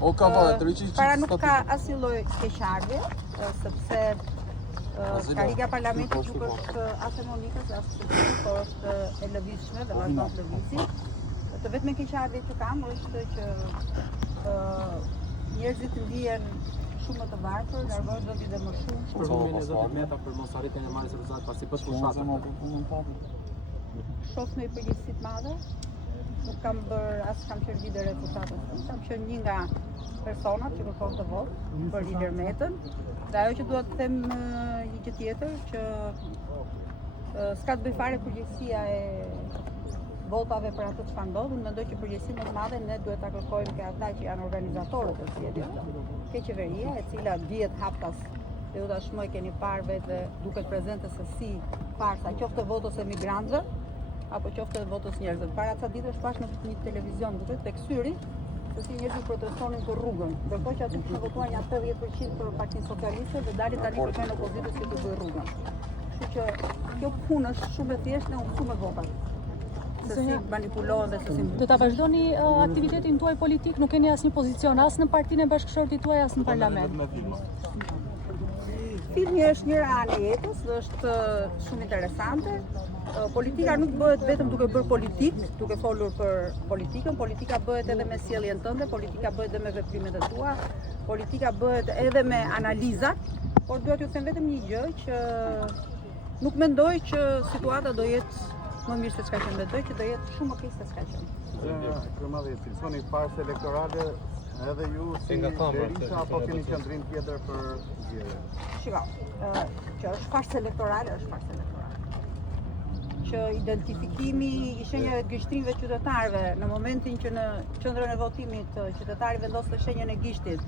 Para nuk ka asnjë lloj keqardhje, sepse karrika e parlamentit nuk është as e Monikës, as por është e lëvizshme dhe vazhdon të lëvizë. Të vetme keqardhje që kam është që njerëzit ndihen shumë më të varfër, largohen zoti dhe më shumë. Shpërblimin e zotit Meta për mos arritjen e marrjes së rezultateve pasi bët fushatën. Shoh me përgjegjësi të madhe. Nuk kam bërë as kam qenë lider e fushatës. Kam qenë një nga personat që kërkon të votë për lider Metën. Dhe ajo që dua të them një gjë tjetër që s'ka të bëjë fare përgjegjësia e votave për atë çfarë ndodh, unë mendoj që përgjegjësinë më të madhe ne duhet ta kërkojmë ke ata që janë organizatorët e zgjedhjeve, ke qeveria e cila dihet haptas. Dhe ju tashmë keni parë vetë duket prezente se si farsa qoftë votës e migrantëve apo qoftë votës njerëzve. Para ca ditësh pash në një televizion duket tek Syri se si njerëzit protestonin për rrugën, ndërkohë që aty kishin votuar një 80% për Partinë Socialiste dhe dalin tani kërkojnë opozitës që të bëjë rrugën. Kështu që kjo punë është shumë e thjeshtë në shumë votat. Se si manipulohen dhe se si. Do ta vazhdoni aktivitetin tuaj politik, nuk keni asnjë pozicion as në partinë e bashkëshortit tuaj as në parlament. Filmi është një anë e jetës, është shumë interesante. Politika nuk bëhet vetëm duke bërë politikë, duke folur për politikën, politika bëhet edhe me sjelljen tënde, politika bëhet edhe me veprimet e tua, politika bëhet edhe me analizat, por dua t'ju them vetëm një gjë që nuk mendoj që situata do jetë më mirë se çka që mendoj, që do jetë shumë më keq se çka që. Kryemadhe, cilësoni farsë elektorale edhe ju si Berisha apo keni qendrim tjetër për zgjedhje? Shiko, që është farsë elektorale, është farsë elektorale. Që identifikimi i shenjave të gështrimeve qytetarëve në momentin që në qendrën e votimit qytetari vendos të shenjën e gishtit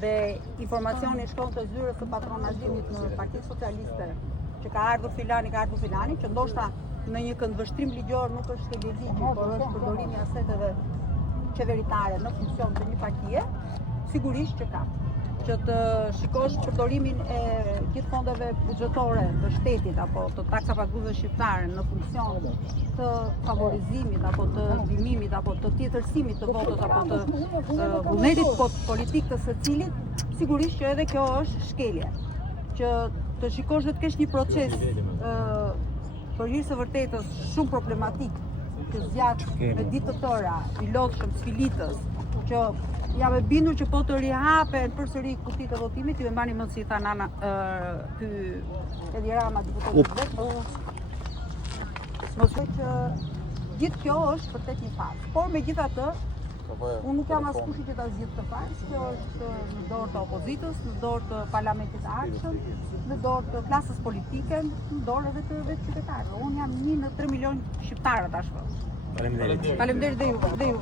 dhe informacioni shkon të zyrës së patronazhimit në Partinë Socialiste që ka ardhur filani, që ndoshta në një këndvështrim ligjor nuk është ke ligji, por është përdorimi i aseteve qeveritare në funksion të një partie, sigurisht që ka. Që të shikosh përdorimin e gjithë fondeve buxhetore të shtetit apo të taksapaguesve shqiptarë në funksion të favorizimit apo të ndihmimit apo të tjetërsimit të votës apo të vullnetit politik të secilit, sigurisht që edhe kjo është shkelje. Që të shikosh dhe të kesh një proces për hir së vërtetës shumë problematik që zgjat me ditë të tëra, i lodhshëm, sfilitës, që jam e bindur që po të rihapen përsëri kutitë e votimit, ju e mbani mend si tha nana ky Edi Rama deputeti vetë. Mos që gjithë kjo është vërtet një farsë. Por megjithatë, unë nuk jam askush që ta zgjidh këtë farsë. Kjo është në dorë të opozitës, në dorë të parlamentit të ardhshëm, në dorë të klasës politike, në dorë edhe të vetë qytetarëve. Unë jam 1 në 3 milion shqiptarë tashmë. Faleminderit dhe ju.